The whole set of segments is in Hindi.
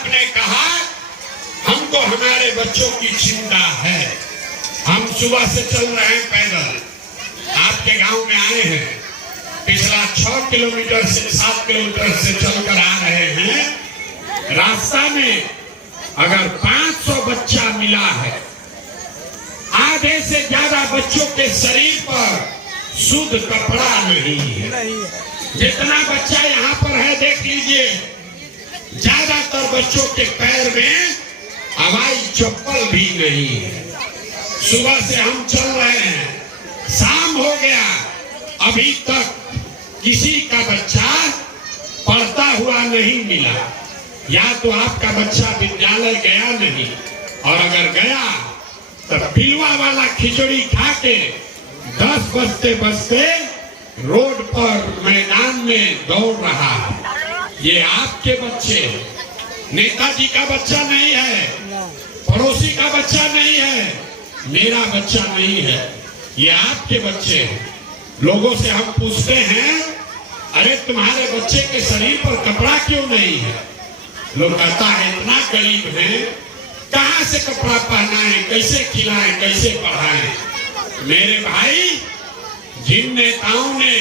आपने कहा हमको हमारे बच्चों की चिंता है। हम सुबह से चल रहे हैं पैदल, आपके गांव में आए हैं, पिछला 6 किलोमीटर से 7 किलोमीटर से चलकर आ रहे हैं। रास्ता में अगर 500 बच्चा मिला है, आधे से ज्यादा बच्चों के शरीर पर शुद्ध कपड़ा नहीं है। जितना बच्चा यहाँ पर है देख लीजिए, ज्यादातर बच्चों के पैर में हवाई चप्पल भी नहीं है। सुबह से हम चल रहे हैं, शाम हो गया, अभी तक किसी का बच्चा पढ़ता हुआ नहीं मिला। या तो आपका बच्चा विद्यालय गया नहीं, और अगर गया तो पिलवा वाला खिचड़ी खा के 10 बजते बजते रोड पर मैदान में दौड़ रहा है। ये आपके बच्चे, नेताजी का बच्चा नहीं है, पड़ोसी का बच्चा नहीं है, मेरा बच्चा नहीं है, ये आपके बच्चे हैं। लोगों से हम पूछते हैं, अरे तुम्हारे बच्चे के शरीर पर कपड़ा क्यों नहीं है? लोग कहता है इतना गरीब है, कहां से कपड़ा पहनाएं, कैसे खिलाएं, कैसे पढ़ाएं? मेरे भाई, जिन नेताओं ने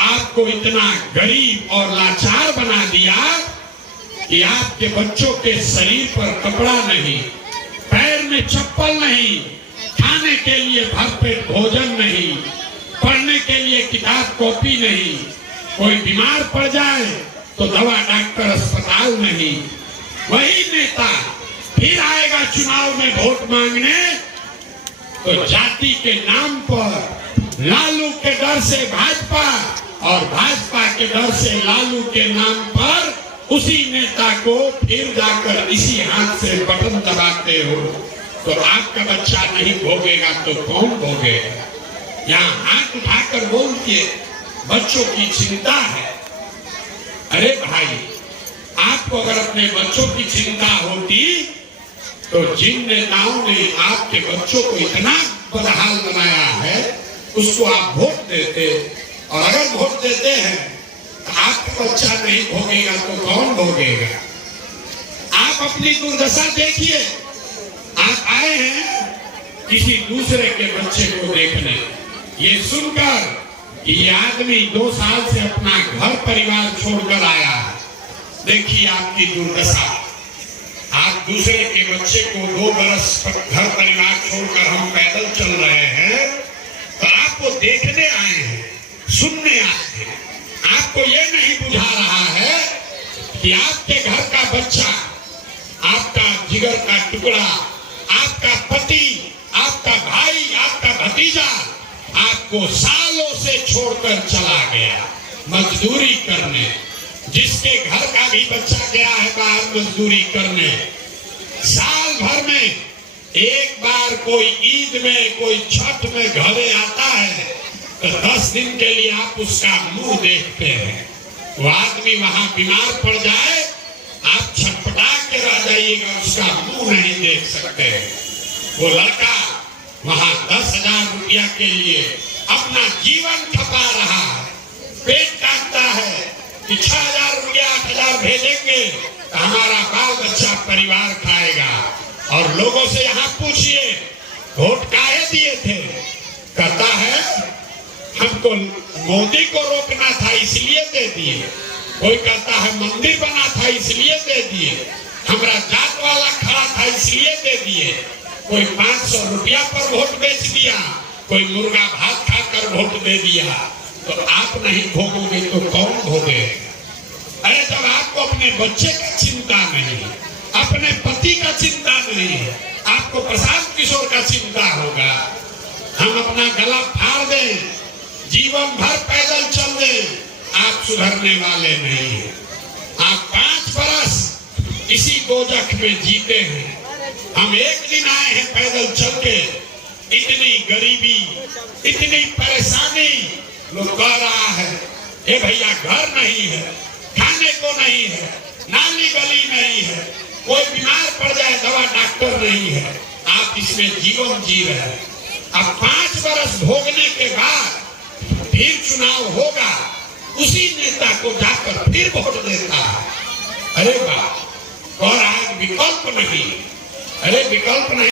आपको इतना गरीब और लाचार बना दिया कि आपके बच्चों के शरीर पर कपड़ा नहीं, पैर में चप्पल नहीं, खाने के लिए भरपेट भोजन नहीं, पढ़ने के लिए किताब कॉपी नहीं, कोई बीमार पड़ जाए तो दवा डॉक्टर अस्पताल नहीं, वही नेता फिर आएगा चुनाव में वोट मांगने तो जाति के नाम पर, लालू के डर से भाजपा और भाजपा के डर से लालू के नाम पर उसी नेता को फिर जाकर इसी हाथ से बटन दबाते हो। तो आपका बच्चा नहीं भोगेगा तो कौन भोगेगा? यहाँ हाथ उठाकर बोलते बच्चों की चिंता है। अरे भाई, आपको अगर अपने बच्चों की चिंता होती तो जिन नेताओं ने आपके बच्चों को इतना बदहाल बनाया है उसको आप वोट देते, और अगर वोट देते हैं तो आपका बच्चा नहीं भोगेगा तो कौन भोगेगा? आप अपनी दुर्दशा देखिए। आप आए हैं किसी दूसरे के बच्चे को देखने, ये सुनकर कि ये आदमी 2 साल से अपना घर परिवार छोड़कर आया है। देखिए आपकी दुर्दशा। आप दूसरे के बच्चे को 2 बरस घर परिवार छोड़कर हम पैदल चल रहे हैं, तो आपको देखने आए हैं, सुनने आए हैं। आपको ये नहीं बुझा रहा है कि आपके घर का बच्चा, आपका जिगर का टुकड़ा, आपका पति, आपका भाई, आपका भतीजा आपको सालों से छोड़कर चला गया मजदूरी करने। जिसके घर का भी बच्चा गया है बाहर मजदूरी करने, साल भर में एक बार कोई ईद में, कोई छठ में घरे आता है तो 10 दिन के लिए आप उसका मुंह देखते हैं। वो आदमी वहां बीमार पड़ जाए, आप छटपटा के रह जाइएगा, उसका मुंह नहीं देख सकते। वो लड़का वहां 10,000 रुपया के लिए अपना जीवन खपा रहा है, पेट काटता है कि 6,000 रुपया 8,000 भेजेंगे तो हमारा बाल बच्चा परिवार खाएगा। और लोगों से यहाँ पूछिए वोट काहे दिए थे? कहता है हमको मोदी को रोकना था इसलिए दे दिए। कोई कहता है मंदिर बना था इसलिए दे दिए, हमारा जात वाला खड़ा था इसलिए दे दिए। कोई 500 रुपया पर वोट बेच दिया, कोई मुर्गा भात खाकर वोट दे दिया। तो आप नहीं भोगोगे तो कौन भोगे? अरे जब आपको अपने बच्चे का चिंता नहीं, अपने पति का चिंता नहीं, आपको प्रशांत किशोर का चिंता होगा। हम अपना गला फाड़ दें, जीवन भर पैदल चल दें, आप सुधरने वाले नहीं हैं। आप 5 बरस इसी दोजख में जीते हैं। हम एक दिन आए हैं पैदल चल के, इतनी गरीबी, इतनी परेशानी। लोग कह रहा है ये भैया घर नहीं है, खाने को नहीं है, नाली गली नहीं है, कोई बीमार पड़ जाए दवा डॉक्टर नहीं है। आप इसमें जीवन जी रहे हैं। अब 5 बरस भोगने के बाद फिर चुनाव होगा, उसी नेता को जाकर फिर वोट देता है। अरे बाप, और आज विकल्प नहीं, अरे विकल्प नहीं।